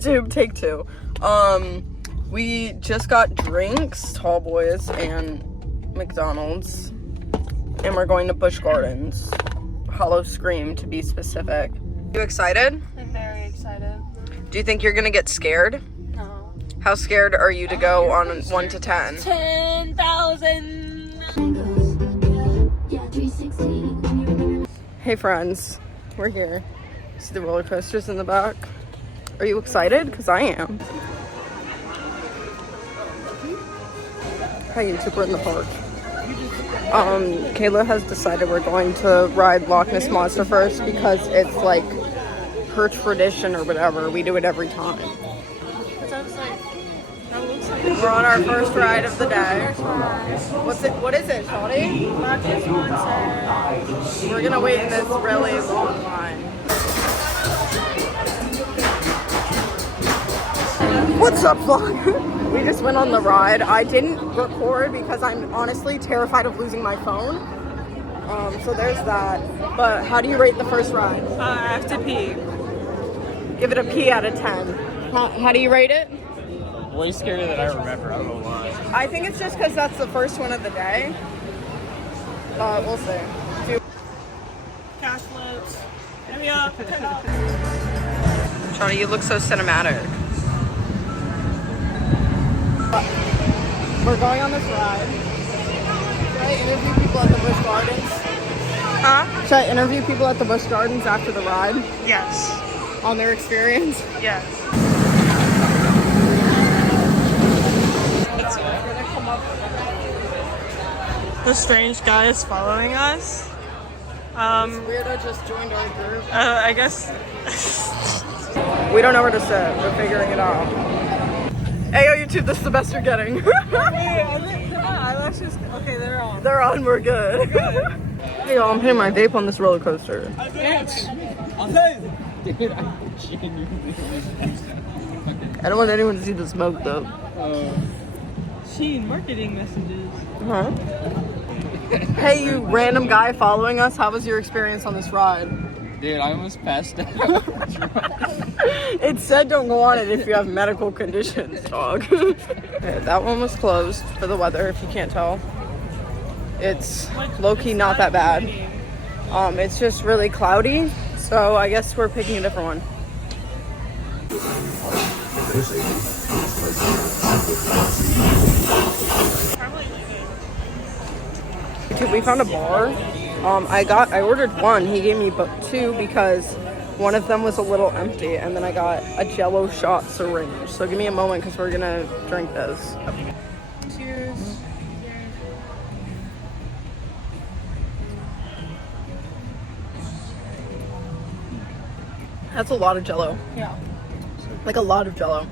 YouTube, take two. We just got drinks, Tall Boys and McDonald's, and we're going to Busch Gardens. Howl-O-Scream, to be specific. You excited? I'm very excited. Do you think you're gonna get scared? No. How scared are you to go on 1 to 10? 10,000. Hey friends, we're here. See the roller coasters in the back? Are you excited? Because I am. Hi YouTube, we're in the park. Kayla has decided we're going to ride Loch Ness Monster first because it's like her tradition or whatever. We do it every time. We're on our first ride of the day. What is it, Shawty? Loch Ness Monster. We're gonna wait in this really long line. What's up, vlog? We just went on the ride. I didn't record because I'm honestly terrified of losing my phone. So there's that. But how do you rate the first ride? I have to pee. Give it a P out of 10. How do you rate it? Way scarier than I remember. I don't know why. I think it's just because that's the first one of the day. We'll see. Cash floats. Hit me up. Turn off. Shawnee, you look so cinematic. We're going on this ride. Should I interview people at the Busch Gardens? Huh? Should I interview people at the Busch Gardens after the ride Yes. on their experience? Yes. The strange guy is following us. Weirdo just joined our group. I guess. We don't know where to sit. We're figuring it out. Ayo, YouTube, this is the best you're getting. Wait, eyelashes. Okay, they're on. They're on, we're good. Hey y'all, I'm hitting my vape on this roller coaster. Dude, I genuinely. I don't want anyone to see the smoke though. Sheen marketing messages. Huh? Hey, you random guy following us, how was your experience on this ride? Dude, I almost passed out. It said don't go on it if you have medical conditions, dog. Okay, that one was closed for the weather, if you can't tell. It's low-key not that bad. It's just really cloudy, so I guess we're picking a different one. Dude, we found a bar. I ordered one. He gave me two because one of them was a little empty, and then I got a Jello shot syringe. So give me a moment because we're gonna drink this. Cheers. That's a lot of Jello. Yeah. Like a lot of Jello.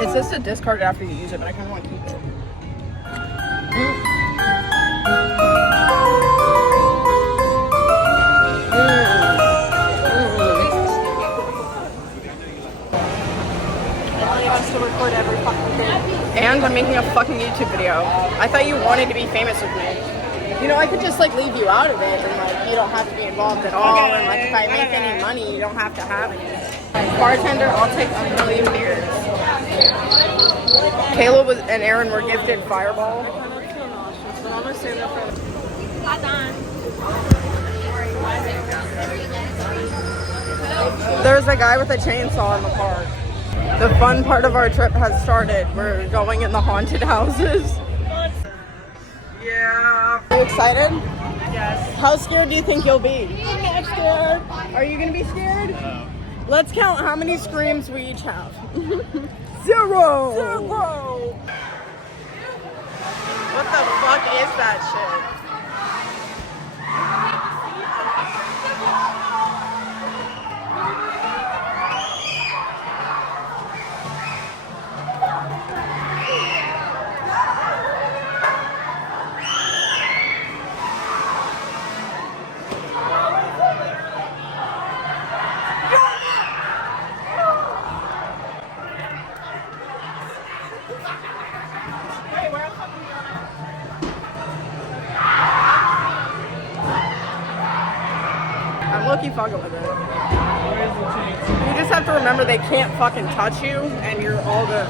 It's just to discard it after you use it, but I kind of want to keep it. To record every fucking thing. And I'm making a fucking YouTube video. I thought you wanted to be famous with me. You know, I could just like leave you out of it and like you don't have to be involved at all. And like if I make any money, you don't have to have any. Bartender, I'll take a million beers. Kayla and Aaron were gifted Fireball. There's a guy with a chainsaw in the park. The fun part of our trip has started. We're going in the haunted houses. Yeah. Are you excited? Yes. How scared do you think you'll be? I'm not scared. Are you gonna be scared? No. Let's count how many screams we each have. Zero. What the fuck is that shit? I'm low-key fucking with it. You just have to remember they can't fucking touch you, and you're all good.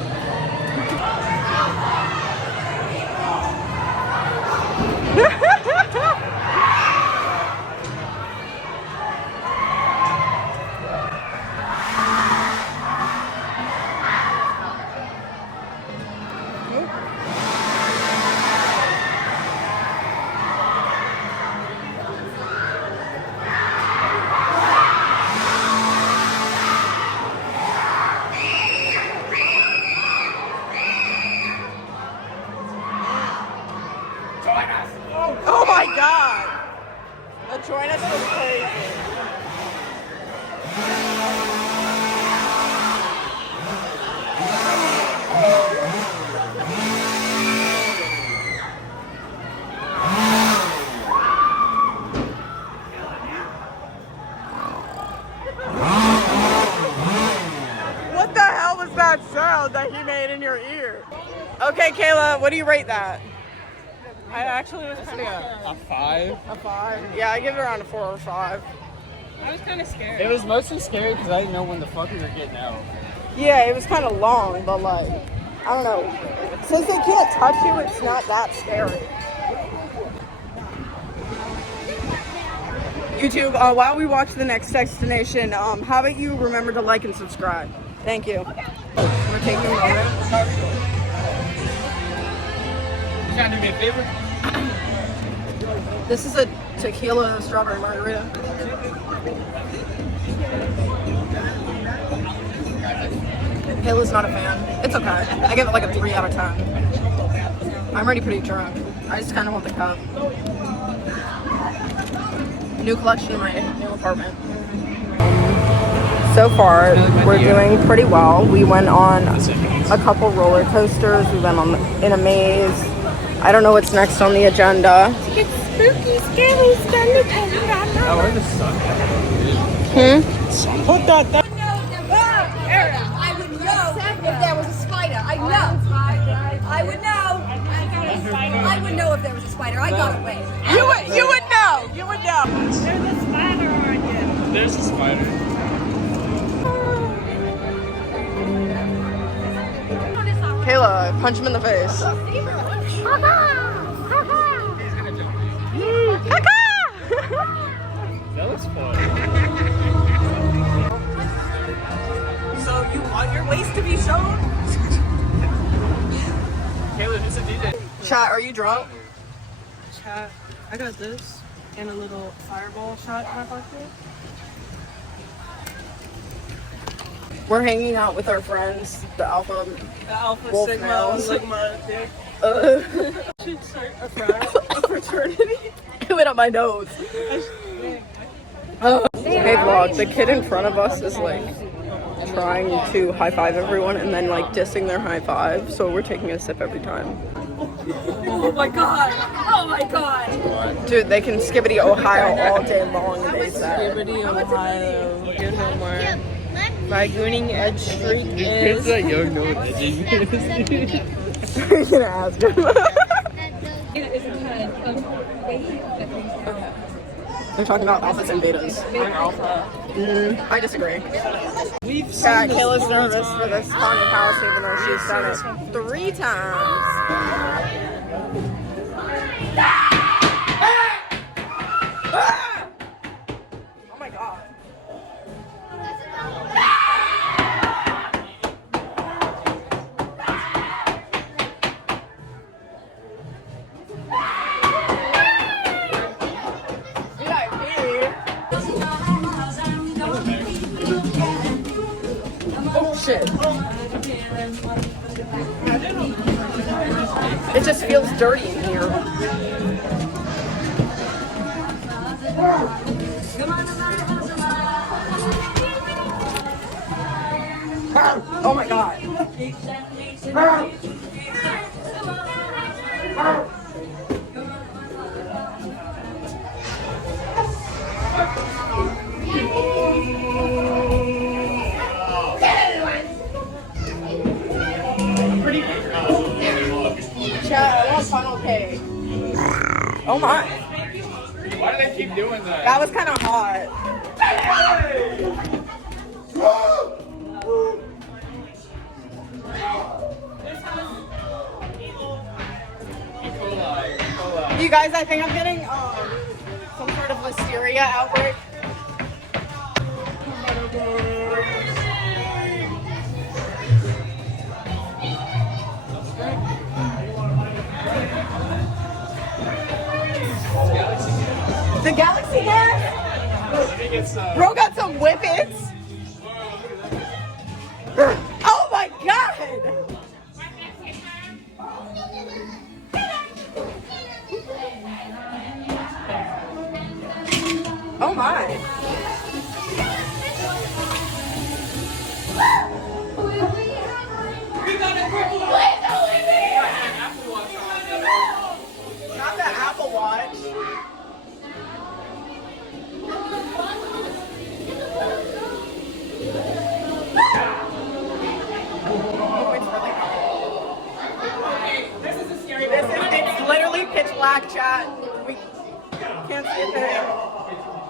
Oh my god! The join us was crazy. What the hell was that sound that he made in your ear? Okay, Kayla, what do you rate that? I actually was kind of A 5. a 5. Yeah, I give it around a 4 or 5. I was kind of scared. It was mostly scary because I didn't know when the fuck we were getting out. Yeah, it was kind of long, but like, I don't know. Since they can't touch you, it's not that scary. YouTube, while we watch the next destination, how about you remember to like and subscribe? Thank you. We're taking a moment. You trying to do me a favor? This is a tequila strawberry margarita. Kayla's not a fan. It's okay. I give it like a 3 out of 10. I'm already pretty drunk. I just kind of want the cup. New collection in my new apartment. So far, we're doing pretty well. We went on a couple roller coasters. We went on in a maze. I don't know what's next on the agenda. It's spooky, scary, scary. Oh, where's the sun? Put that down. I would know if there was a spider. I know. I would know. I would know if there was a spider. I got away. You would know. You would know. There's a spider on you. There's a spider. Kayla, punch him in the face. He's gonna jump me. That was fun. So you want your waist to be shown? Taylor, just a DJ. Chat, are you drunk? Chat, I got this and a little fireball shot in my pocket. We're hanging out with our friends, the Alpha. The Alpha Wolf Sigma males. Sigma thing. Should start a fraternity. It went up my nose. Hey vlog, the kid in front of us is like trying to high five everyone and then like dissing their high five, so we're taking a sip every time. Oh my god! Oh my god! Dude, they can skibbity Ohio all day long, they say. Liberty, Ohio. Get homework. My gooning edge streak is. that young know what edging is. You're gonna ask him. They're talking about alphas and betas. I'm alpha. I disagree. We've Yeah, Kayla's nervous for this haunted house even though she's done it 3 times. Oh my god. Oh shit. It just feels dirty in here. Oh my god. Chat, I want funnel cake. Oh my. Why do they keep doing that? That was kind of hot. You guys, I think I'm getting some sort of listeria outbreak. The galaxy gas? Bro got some whippets. Oh my god! Oh my. Not the Apple Watch. It's literally pitch black, chat. We can't see a thing.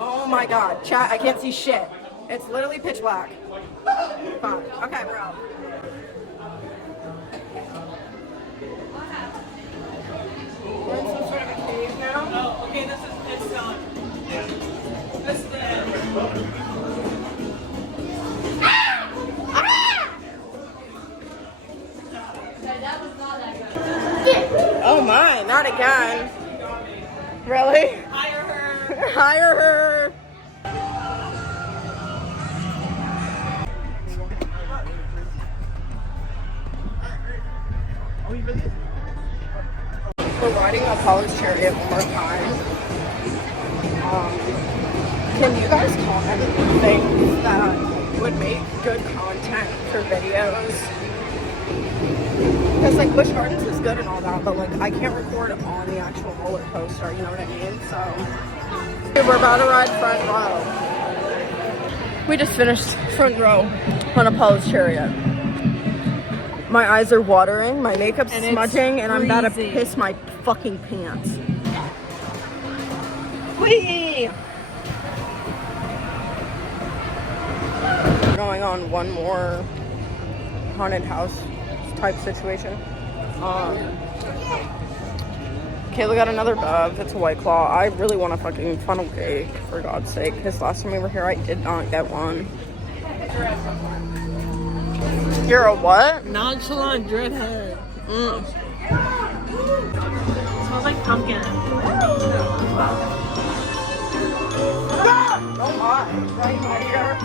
Oh my god, chat, I can't see shit. It's literally pitch black. Fine. Okay, bro. We're in some sort of a cave now. Oh, okay, this is it's done. This is the end. Oh my, not again. Really? Hire her. Hire her. We're riding Apollo's chariot one more time. Can you guys comment things that would make good content for videos? Because like Busch Gardens is good and all that, but like I can't record on the actual roller coaster, you know what I mean? So okay, we're about to ride front row. We just finished front row on Apollo's chariot. My eyes are watering, my makeup's smudging, and I'm about to piss my fucking pants. Whee! Going on one more haunted house type situation. Kayla got another Bev. It's a White Claw. I really want a fucking funnel cake, for God's sake, because last time we were here I did not get one. You're a what? Nonchalant dreadhead. Mm. Smells like pumpkin. Oh my, right here.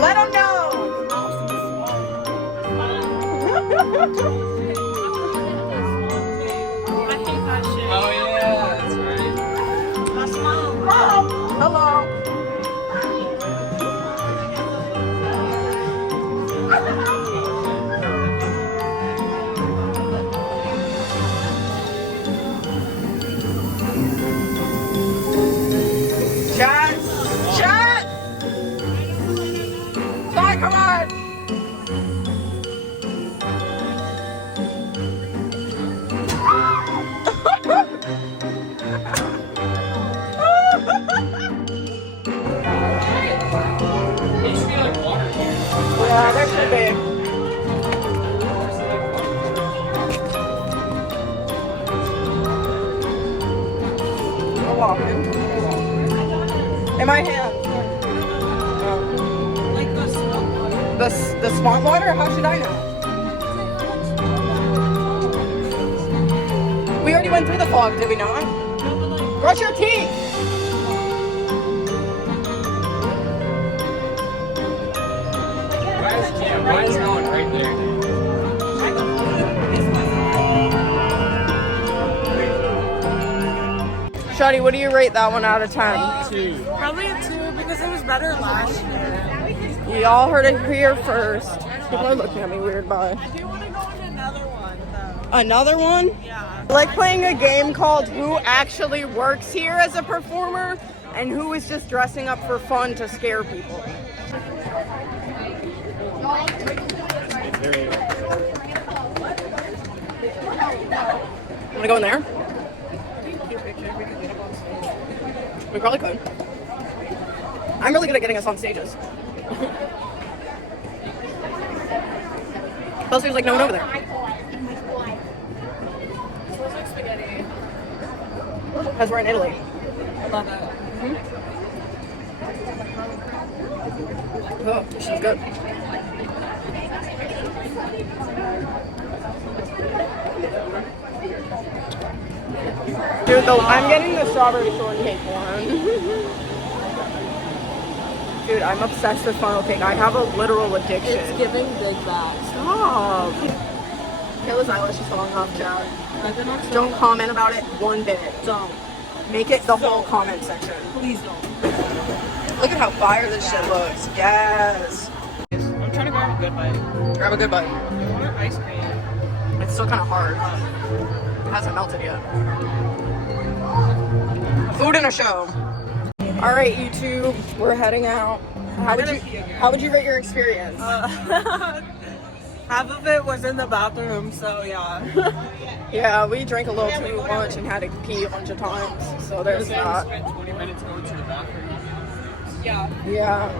Let him know. I hate that shit. Oh yeah, that's right. That's mom. Hello. Chat! Chat! Chat, come on! It should be like water. Yeah, there should be. We're walking. In my hand. Like the swamp water. The swamp water? How should I know? We already went through the fog, did we not? Brush your teeth! Why is no one right there? Shawty, what do you rate that one out of 10? 2. Probably a 2 because it was better last year. We all heard it here first. People are looking at me weird, but... I do want to go on another one though. Another one? Yeah. I like playing a game called Who Actually Works Here as a Performer and Who is just dressing up for fun to scare people. Wanna go in there? We probably could. I'm really good at getting us on stages. Plus, there's like no one over there. Smells like spaghetti. Because we're in Italy. I love it. Oh, she's good. Dude, though, I'm getting the strawberry shortcake one. Dude, I'm obsessed with funnel cake. I have a literal addiction. It's giving big bags. Stop. Kayla's eyelash is falling off, Chad. Don't comment about it one bit. Don't. Make it the whole comment section. Please don't. Look at how fire this shit looks. Yes. I'm trying to grab a good bite. Grab a good bite. I want ice cream. It's still kind of hard. It hasn't melted yet. Food in a show. All right, YouTube, we're heading out. How would you rate your experience? Half of it was in the bathroom, so yeah. Yeah, we drank a little too much and had to pee a bunch of times. So there's that. Spent 20 minutes going to the bathroom. Yeah. Yeah,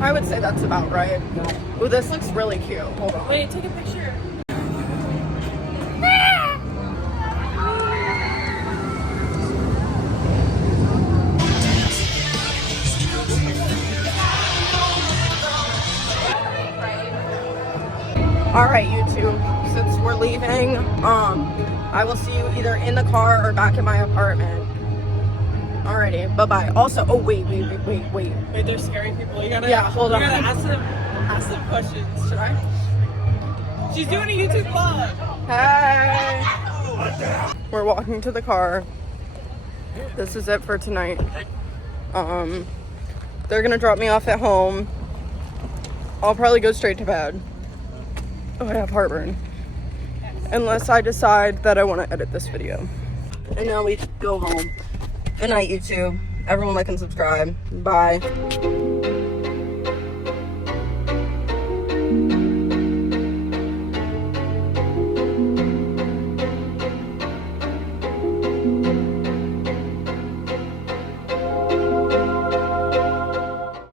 I would say that's about right. Ooh, this looks really cute. Hold on. Wait, take a picture. All right, YouTube, since we're leaving, I will see you either in the car or back in my apartment. Alrighty, bye-bye. Also, oh, wait. Wait, they're scary people. You gotta, Hold on. You gotta ask them questions. Should I? She's doing a YouTube vlog. Hey! We're walking to the car. This is it for tonight. They're gonna drop me off at home. I'll probably go straight to bed. Oh, I have heartburn. Unless I decide that I want to edit this video. And now we go home. Good night, YouTube. Everyone like and subscribe. Bye.